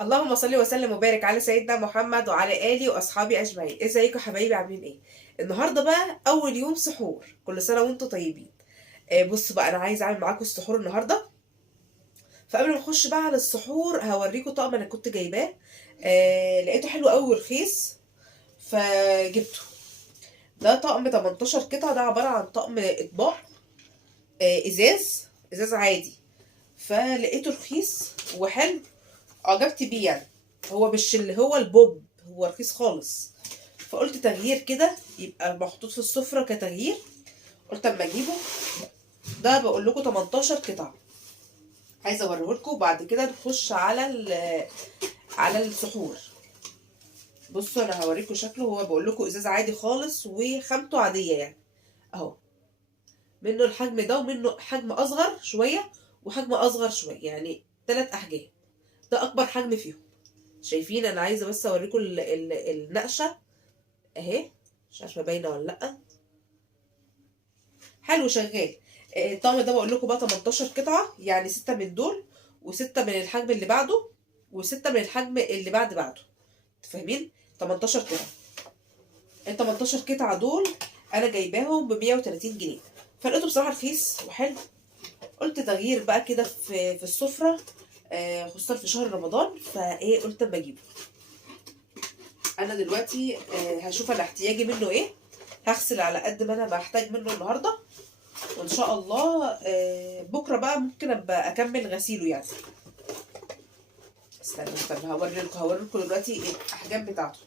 اللهم صل وسلم وبارك على سيدنا محمد وعلى اله واصحابه اجمعين. ازيكم يا حبايبي؟ عاملين ايه؟ النهارده بقى اول يوم سحور، كل سنه وانتم طيبين. بصوا بقى، انا عايزه اعمل معاكم السحور النهارده. فقبل ما نخش بقى على السحور هوريكم طقم انا كنت جايباه. لقيته حلو قوي ورخيص فجبته. ده طقم 18 قطعه، ده عباره عن طقم اطباق. ازاز عادي. فلقيته رخيص وحلو، عجبت بيه يعني. هو مش اللي هو البوب، هو رخيص خالص. فقلت تغيير كده يبقى محطوط في السفرة كتغيير. قلت اما اجيبه. ده بقول لكم 18 قطعة. عايزه اوريه لكم وبعد كده نخش على السحور. بصوا انا هوريكم شكله. هو بقول لكم ازاز عادي خالص وخامته عادية يعني. اهو، منه الحجم ده ومنه حجم اصغر شوية وحجم اصغر شوية، يعني 3 احجام. ده اكبر حجم فيهم. شايفين؟ انا عايزه بس اوريكم النقشه اهي. مش عارفه باينه ولا لا. حلو شغال. الطقم ده بقول لكم بقى 18 قطعه، يعني 6 من دول وستة من الحجم اللي بعده وستة من الحجم اللي بعده. فاهمين؟ 18 قطعه. ال 18 قطعه دول انا جايباهم ب 130 جنيه. فلقيته بصراحه رخيص وحلو. قلت تغيير بقى كده في السفره، خصوصا في شهر رمضان. فايه، قلت اما اجيبه. انا دلوقتي هشوف انا احتياجي منه ايه. هغسل على قد ما انا بحتاج منه النهارده، وان شاء الله بكره بقى ممكن ابقى اكمل غسيله يعني. استنى هوريلكم دلوقتي الاحجام بتاعته.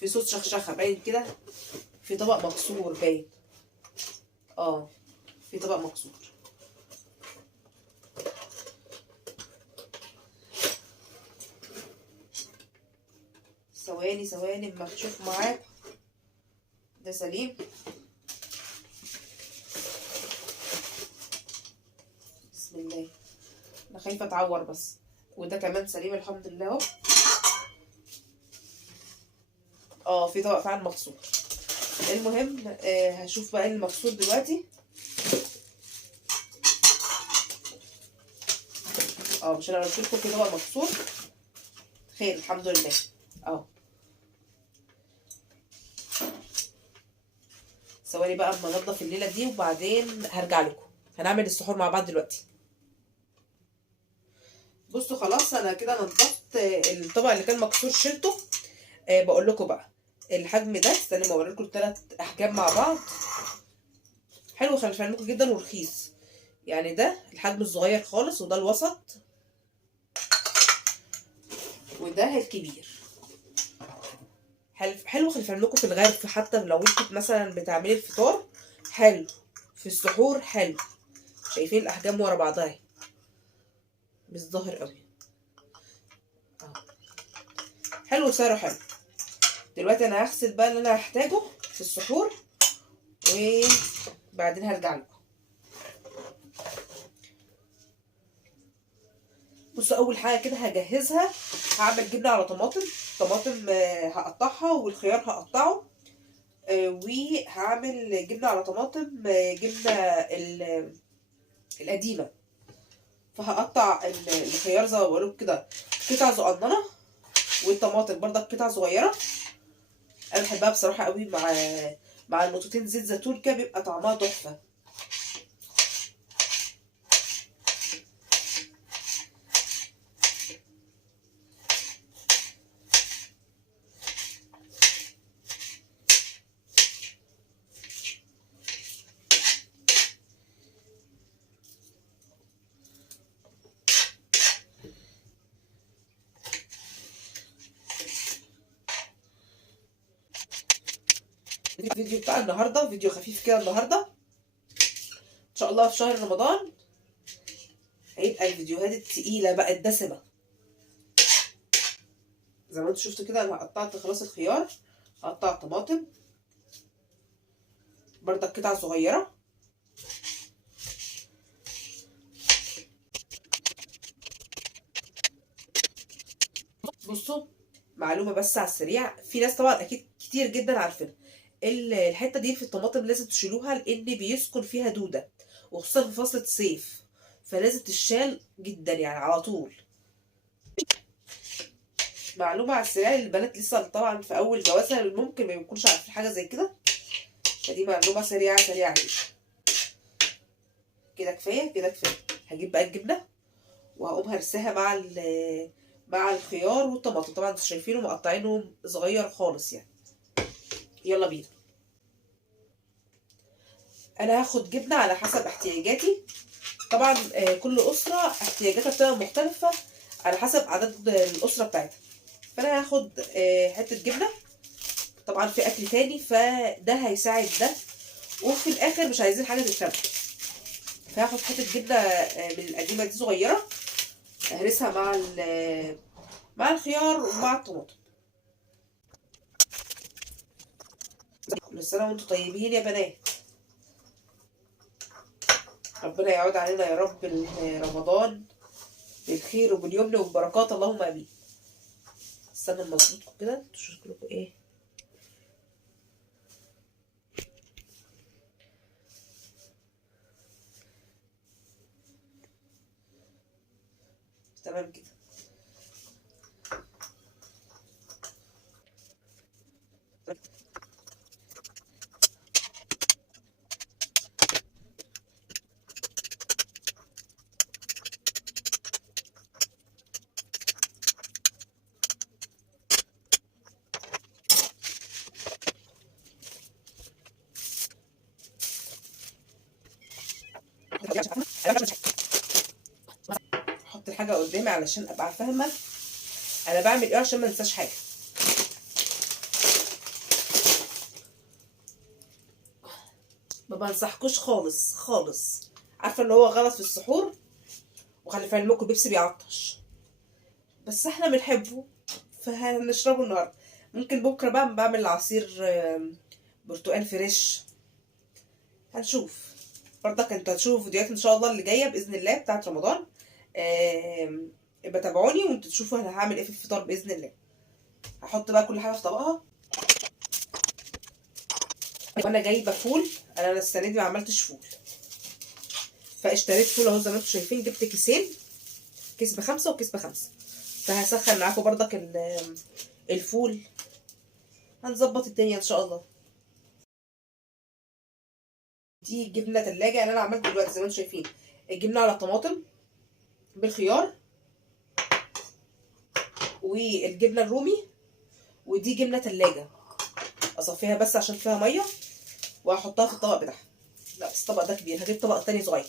في صوت شخشخه باين كده. في طبق مكسور باين. اه، في طبق مكسور. ثواني ثواني اما اشوف معاك. ده سليم. بسم الله. انا خايفه اتعور بس. وده كمان سليم الحمد لله اهو. في طبق فعلا مكسور. المهم هشوف بقى المكسور دلوقتي. مش انا قلت لكم في طبق مكسور. خير الحمد لله. اهو. ثواني بقى اما انضف الليله دي وبعدين هرجع لكم. هنعمل السحور مع بعض دلوقتي. بصوا خلاص انا كده نضفت الطبق اللي كان مكسور شلته. بقول لكم بقى الحجم ده. استنى ما اوري لكم الثلاث احجام مع بعض. حلو، خلي بالكم جدا ورخيص. يعني ده الحجم الصغير خالص، وده الوسط، وده الكبير. حلو حلو. خلي بالكم في الغرف، حتى لو انت مثلا بتعملي الفطار حلو، في السحور حلو. شايفين الاحجام ورا بعضها اهي. مش ظاهر قوي. اهو. حلو وسعره حلو. دلوقتي انا هغسل بقى اللي انا هحتاجه في السحور وبعدين هرجع لكم. بصوا اول حاجه كده هجهزها. هعمل جبنه على طماطم. طماطم هقطعها، والخيار هقطعه. وهعمل جبنه على طماطم، جبنه القديمه. فهقطع الخيار زي ما بقولك كده قطع صغننه، والطماطم برضك قطع صغيره. انا بحبها بصراحه قوي مع نقطتين زيت زيتون كده، بيبقى طعمها تحفه. الفيديو بتاع النهارده فيديو خفيف كده النهارده. ان شاء الله في شهر رمضان هيبقى الفيديوهات التقيله بقى الدسمه. زي ما انتوا شفتوا كده انا قطعت خلاص الخيار. هقطع طماطم برضك قطع صغيره. بصوا، معلومه بس على السريع. في ناس طبعا اكيد كتير جدا عارفينها. الحته دي في الطماطم لازم تشيلوها، لان بيسكن فيها دوده، وخصوصا في فصل الصيف. فلازم تشال جدا يعني على طول. معلومة على السريع للبنات لسه طبعا في أول جوازها ممكن ما يكونش عارفين حاجة زي كده، فدي معلومة سريعة سريعة عليك. كده كفاية كده كفاية. هجيب بقى الجبنة وهقوم هرساها مع الخيار والطماطم، طبعا انتوا شايفينهم مقطعينهم صغير خالص يعني. يلا بينا. انا هاخد جبنة على حسب احتياجاتي، طبعا كل أسرة احتياجاتها بتبقى مختلفة على حسب عدد الأسرة بتاعتها. فأنا هاخد حتة جبنة، طبعا في أكل تاني فده هيساعد ده، وفي الآخر مش عايزين حاجة تترمى. فهاخد حتة جبنة من القديمة دي صغيرة، أهرسها مع الخيار ومع الطماطم. كل سنة وانتم طيبين يا بنات، ربنا يعود علينا يا رب رمضان بالخير وباليمن والبركات، اللهم امين. استنى اما اظبطكم كده انتوا شكلكم ايه. تمام كده. احط الحاجه قدامي علشان ابقى فاهمه انا بعمل ايه عشان ما انساش حاجه. ما بنصحكوش خالص خالص، عارفه ان هو غلط في السحور، وخلي في علمكم بيبسي بيعطش، بس احنا بنحبه فهنشربه النهارده. ممكن بكره بقى بعمل عصير برتقال فريش، هنشوف. برضك انتوا هتشوفوا فيديوهات ان شاء الله اللي جايه باذن الله بتاعت رمضان. يبقى تابعوني وانتوا تشوفوا انا هعمل ايه في الفطار باذن الله. هحط بقى كل حاجه في طبقها. وانا جايبه فول، انا السنه دي ما عملتش فول، فاشتريت فول اهو زي ما انتم شايفين، جبت كيسين، كيس ب5 وكيس ب5. فهسخن معاكم برضك الفول، هنظبط الدنيا ان شاء الله. دي جبنه تلاجة، يعني انا عملت دلوقتي زي ما انتم شايفين الجبنه على طماطم بالخيار والجبنه الرومي، ودي جبنه تلاجة اصفيها بس عشان فيها ميه، وهحطها في الطبق بتاعها. لا بس الطبق ده كبير، هجيب طبق تاني صغير.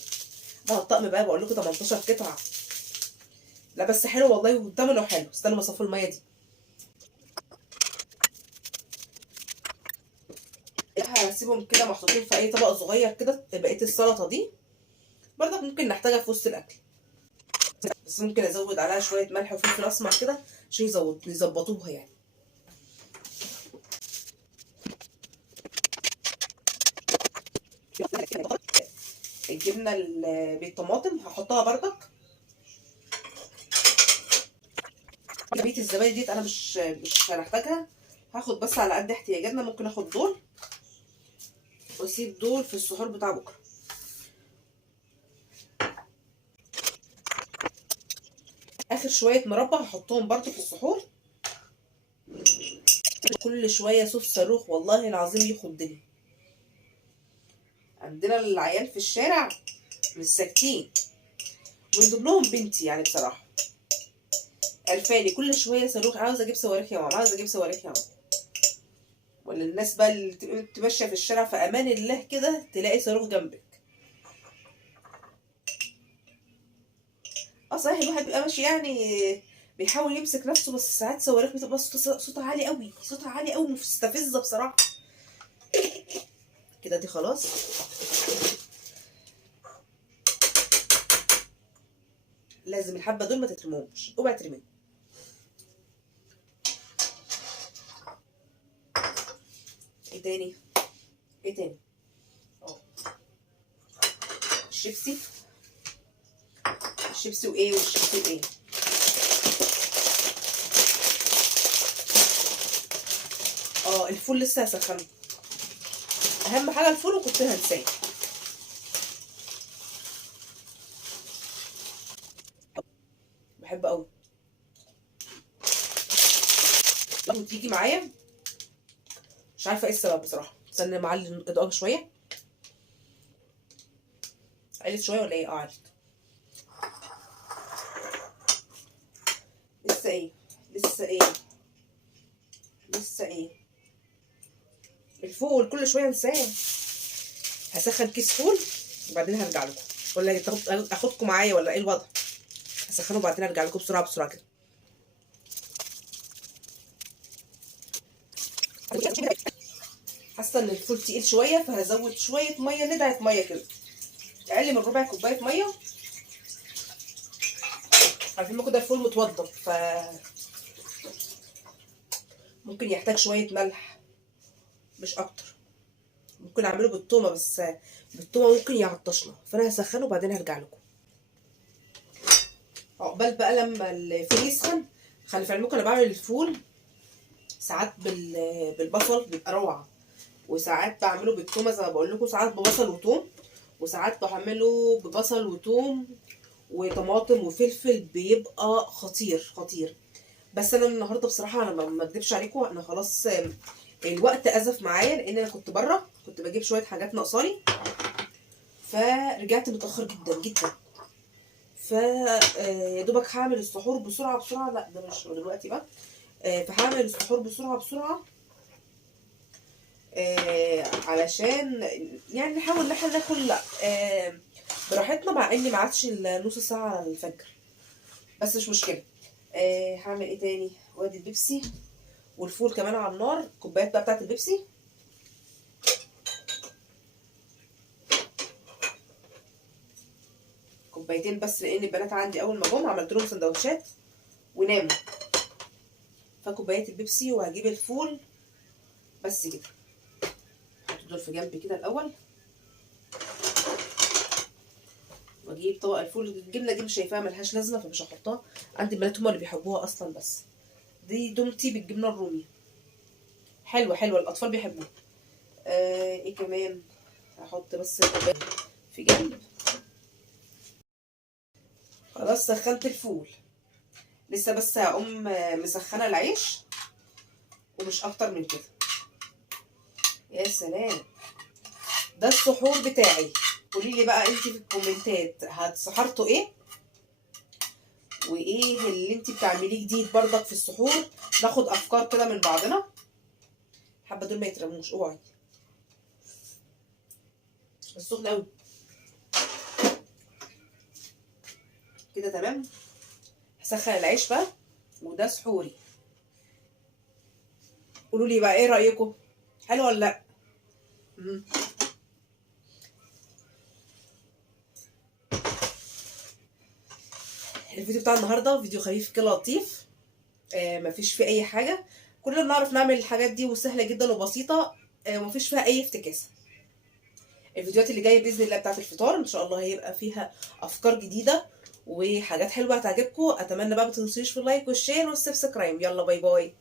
ما هو الطقم بقى بقول لكم 18 قطعه. لا بس حلو والله وثمنه حلو. استنوا ما اصفوا الميه دي. هسيبهم كده محطوطين في اي طبق صغير كده. بقيه السلطه دي برضك ممكن نحتاجها في وسط الاكل، بس ممكن ازود عليها شويه ملح وفلفل اسمر كده عشان يظبطوها يعني. الجبنه بالطماطم هحطها برضك. بقيه الزبادي ديت انا مش هنحتاجها، هاخد بس على قد احتياجاتنا. ممكن اخد دول واسيب دول في السحور بتاع بكره. اخر شويه مربى هحطهم برضو في السحور. كل شويه صوت صاروخ والله العظيم يخضني. عندنا العيال في الشارع مش ساكتين، من ضمنهم بنتي يعني بصراحه قرفاني. كل شويه صاروخ، عاوزه اجيب صواريخ يا ماما، عاوزه اجيب صواريخ يا ماما. ولا الناس بقى اللي تبقى ماشيه في الشارع في امان الله كده تلاقي صاروخ جنبك. اه صحيح الواحد بيبقى ماشي يعني بيحاول يمسك نفسه، بس ساعات صواريخ بتبقى صوتها عالي قوي، صوتها عالي قوي مستفزه بصراحه. كده دي خلاص. لازم الحبه دول ما تترموش، اوعي ترميهم. ايه تاني؟ ايه تاني؟ اه الشيبسي. الشيبسي وايه والشيبسي وايه؟ اه الفول لسه هسخنه. اهم حاجه الفول وكنت هنساه. بحبه قوي. وتيجي معايا، مش عارفه ايه السبب بصراحه. استنى معلي الاضاءه شويه. علت شويه ولا ايه؟ علت. لسه ايه لسه ايه لسه ايه الفول كل شويه انساه. هسخن كيس فول وبعدين هرجع لكم، ولا اخدكم معايا ولا ايه الوضع؟ هسخنه وبعدين ارجع لكم بسرعه بسرعه كده. حاسه ان الفول تقيل شويه، فهزود شويه ميه، ندعه ميه كده، اقل من ربع كوبايه ميه. عارفين ما كده الفول متوضب، ف ممكن يحتاج شويه ملح مش اكتر. ممكن اعمله بالتومه، بس بالتومه ممكن يعطشنا، فانا هسخنه وبعدين هرجع لكم. عقبال بقى لما الفول يسخن. خلي في علمكم انا بعمل الفول ساعات بالبصل بيبقى روعه، وساعات بعمله بالتومه زي ما بقول لكم، ساعات ببصل وتوم، وساعات بعمله ببصل وتوم وطماطم وفلفل، بيبقى خطير خطير. بس انا النهارده بصراحه انا ما اكدبش عليكم، انا خلاص الوقت ازف معايا، لان انا كنت بره، كنت بجيب شويه حاجات ناقصاني، فرجعت متاخر جدا جدا. ف يا دوبك هعمل السحور بسرعه بسرعه، لا ده مش دلوقتي بقى. فهعمل السحور بسرعه بسرعه، علشان يعني نحاول ان احنا ناكل براحتنا، مع اني ما عادش النص ساعه على الفجر، بس مش مشكله. هعمل ايه تاني؟ وادي البيبسي والفول كمان على النار، كوبايات بقى بتاعت البيبسي. كوبايتين بس، لان البنات عندي اول ما جم عملت لهم سندوتشات وناموا، فكوبايه البيبسي وهجيب الفول بس كده. هحط دول في جنب كده الاول، واجيب طبق الفول. الجبنه دي مش شايفاها ملهاش لازمه فمش هحطها، عندي البنات هما اللي بيحبوها اصلا، بس دي دومتي بالجبنه الرومي، حلوه حلوه الاطفال بيحبوها. ايه كمان؟ هحط بس الكوبايه في جنب. خلاص سخنت الفول، لسه بس هقوم مسخنه العيش ومش اكتر من كده. يا سلام، ده السحور بتاعي. قولي لي بقى انت في الكومنتات هتسحرتوا ايه، وايه اللي انت بتعمليه جديد برضك في السحور، ناخد افكار كده من بعضنا. حبه دول ما يترموش، اوعي، بس سخن قوي كده. تمام، هسخن العيش بقى، وده سحوري. قولوا لي بقى ايه رايكم، حلو ولا لا؟ الفيديو بتاع النهارده فيديو خفيف كده لطيف، مفيش فيه اي حاجه، كلنا بنعرف نعمل الحاجات دي وسهله جدا وبسيطه، ومفيش فيها اي افتكاسه. الفيديوهات اللي جايه باذن الله بتاعت الفطار ان شاء الله هيبقى فيها افكار جديده وحاجات حلوه هتعجبكم. اتمنى بقى ما تنسوش في اللايك والشير والسبسكرايب. يلا باي باي.